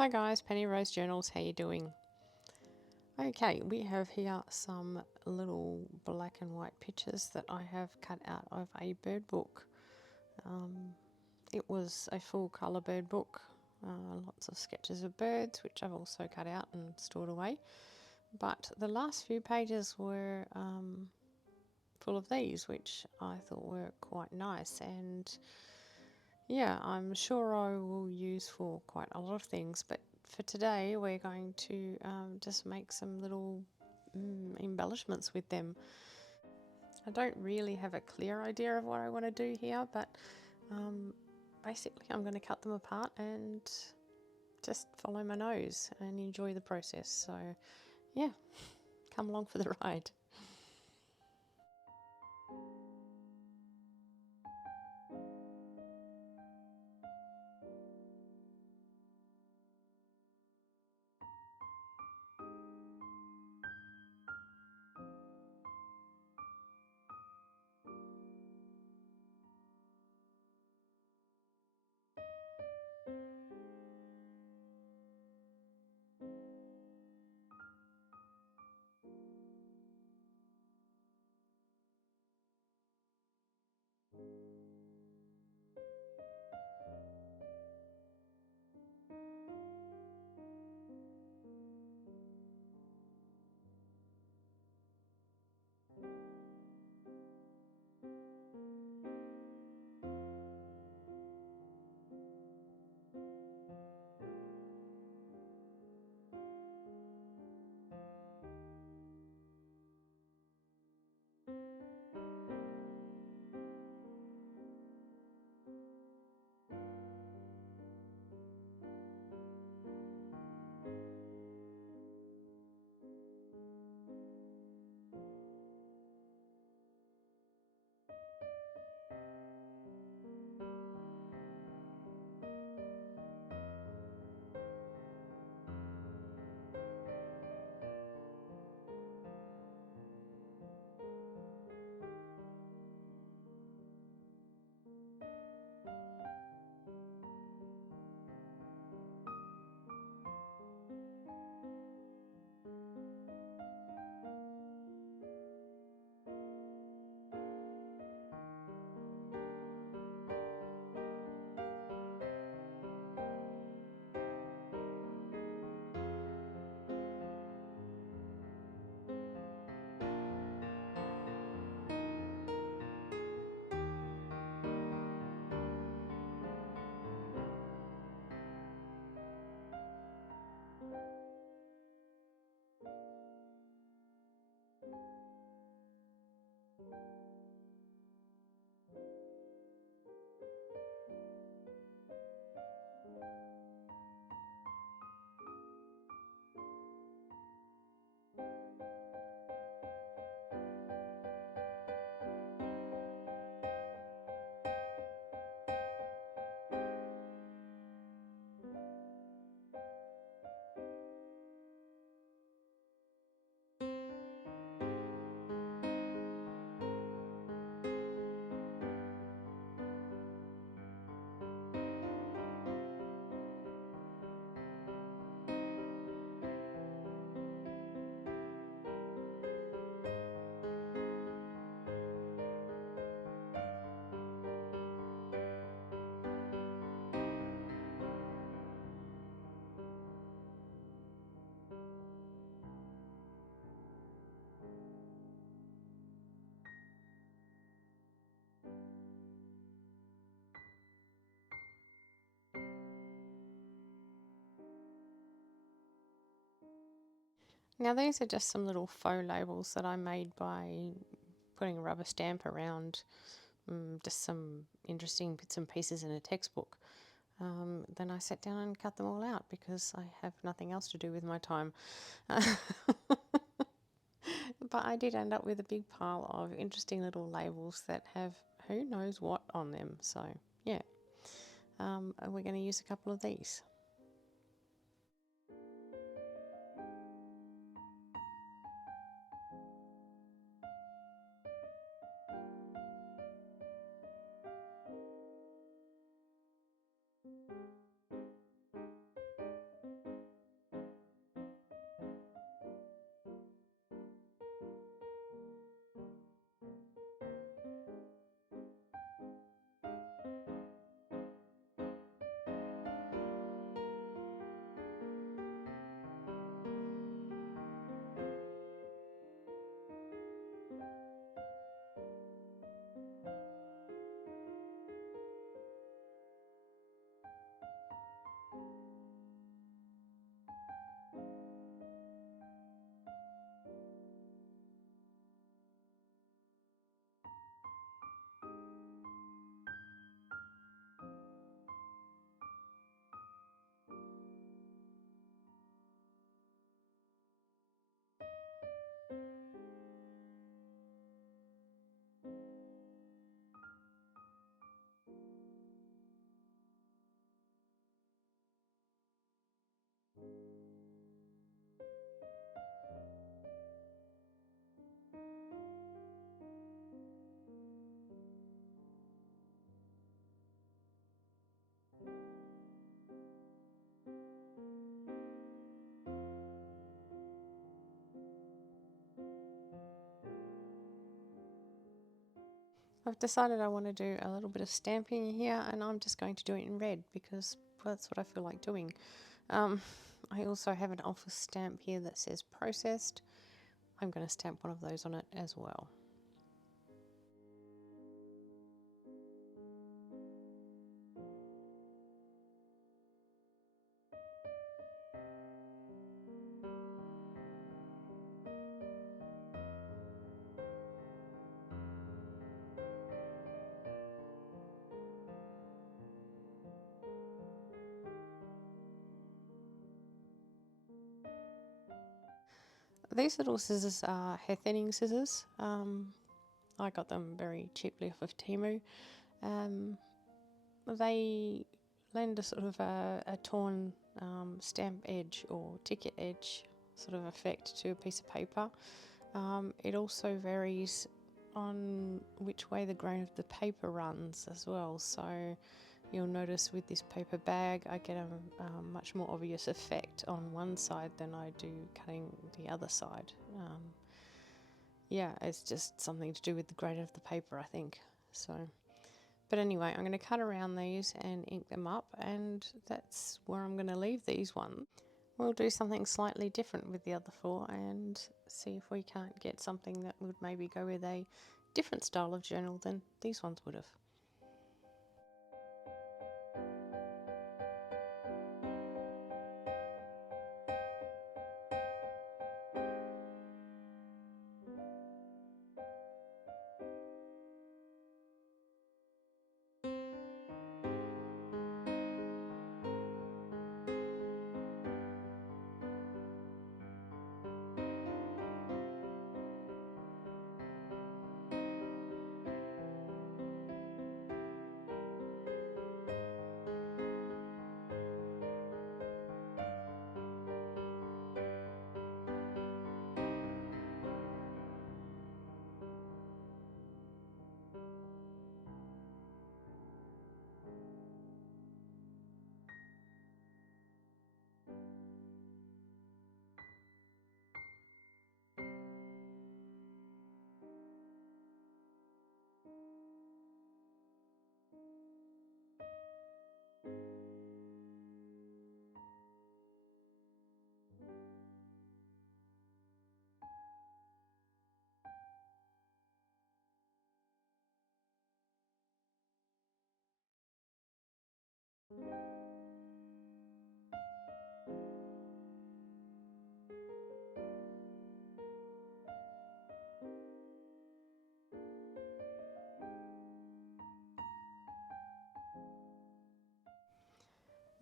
Hi guys, Penny Rose Journals, how you doing? Okay, we have here some little black and white pictures that I have cut out of a bird book. It was a full colour bird book, lots of sketches of birds, which I've also cut out and stored away. But the last few pages were full of these, which I thought were quite nice, and yeah, I'm sure I will use for quite a lot of things, but for today we're going to just make some little embellishments with them. I don't really have a clear idea of what I want to do here, but basically I'm going to cut them apart and just follow my nose and enjoy the process. So yeah, come along for the ride. Now these are just some little faux labels that I made by putting a rubber stamp around just some interesting bits and pieces in a textbook. Then I sat down and cut them all out because I have nothing else to do with my time. But I did end up with a big pile of interesting little labels that have who knows what on them. So yeah, and we're going to use a couple of these. I've decided I want to do a little bit of stamping here, and I'm just going to do it in red because that's what I feel like doing. I also have an office stamp here that says processed. I'm going to stamp one of those on it as well. These little scissors are hair thinning scissors. I got them very cheaply off of Temu. They lend a sort of a torn stamp edge or ticket edge sort of effect to a piece of paper. It also varies on which way the grain of the paper runs as well. So you'll notice with this paper bag I get a much more obvious effect on one side than I do cutting the other side. Yeah, it's just something to do with the grain of the paper, I think. So, but anyway, I'm going to cut around these and ink them up, and that's where I'm going to leave these ones. We'll do something slightly different with the other four and see if we can't get something that would maybe go with a different style of journal than these ones would have.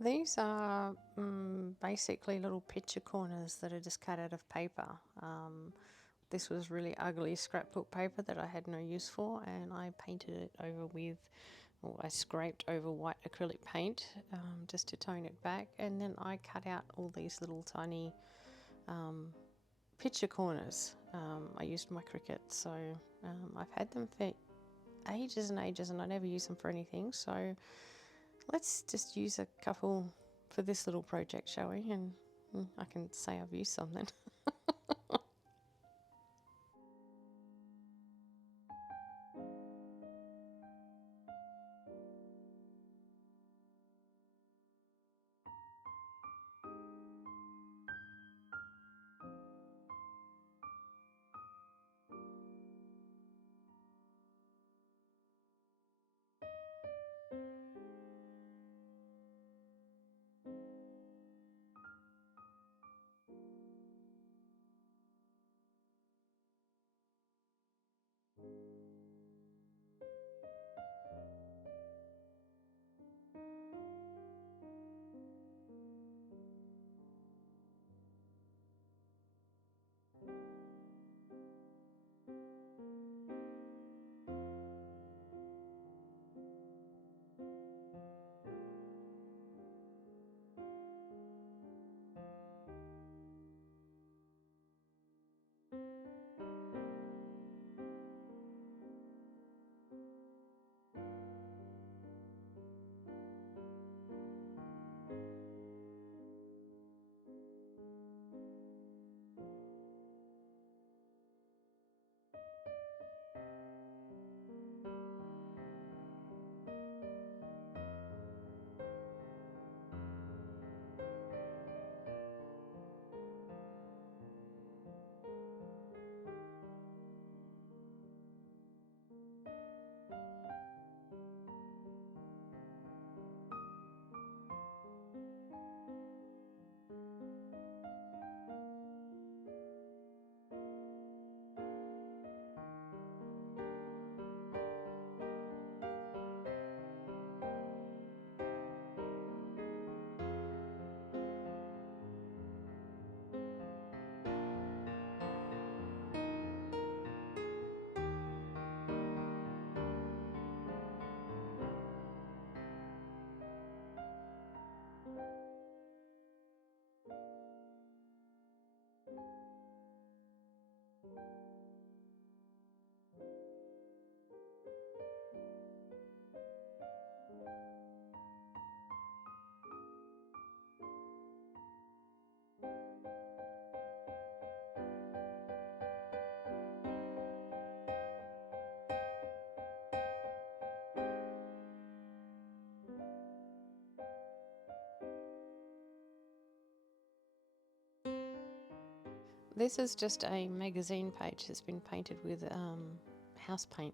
These are basically little picture corners that are just cut out of paper. This was really ugly scrapbook paper that I had no use for, and I painted it over with, or I scraped over white acrylic paint just to tone it back, and then I cut out all these little tiny picture corners. I used my Cricut, so I've had them for ages and ages, and I never use them for anything, so let's just use a couple for this little project, shall we? And I can say I've used something. This is just a magazine page that's been painted with house paint.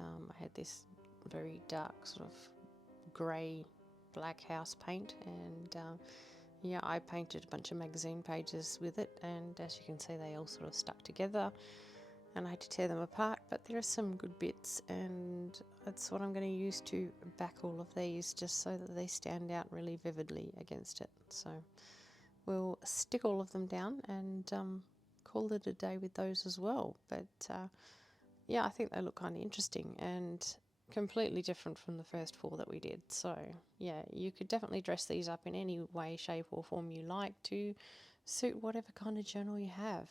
I had this very dark sort of grey black house paint, and yeah, I painted a bunch of magazine pages with it, and as you can see they all sort of stuck together and I had to tear them apart, but there are some good bits, and that's what I'm going to use to back all of these, just so that they stand out really vividly against it. So we'll stick all of them down and call it a day with those as well. But yeah, I think they look kind of interesting and completely different from the first 4 that we did. So yeah, you could definitely dress these up in any way, shape or form you like to suit whatever kind of journal you have.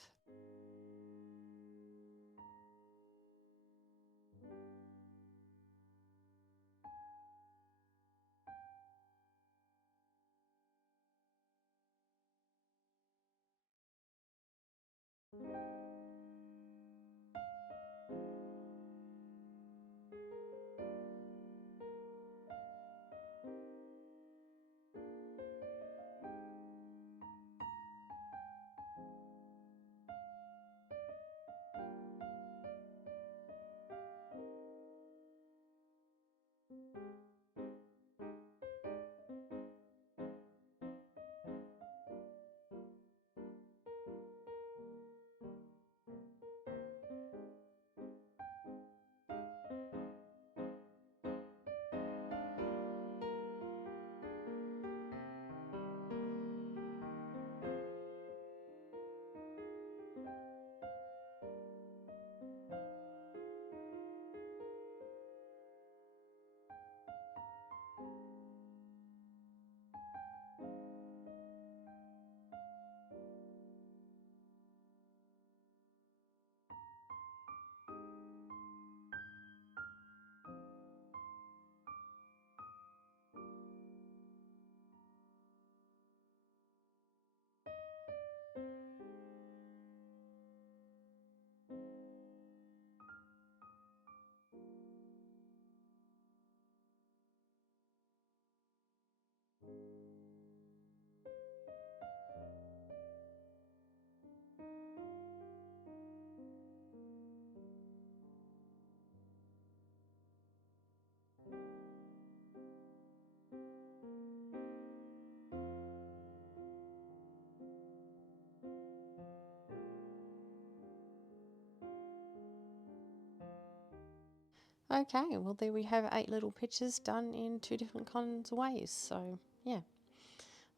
Okay, well there we have 8 little pictures done in 2 different kinds of ways. So yeah,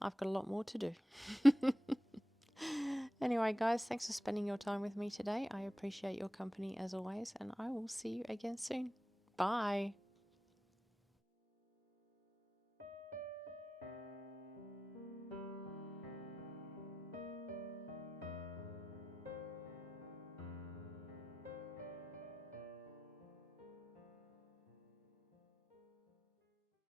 I've got a lot more to do. Anyway guys, thanks for spending your time with me today. I appreciate your company as always, and I will see you again soon. Bye.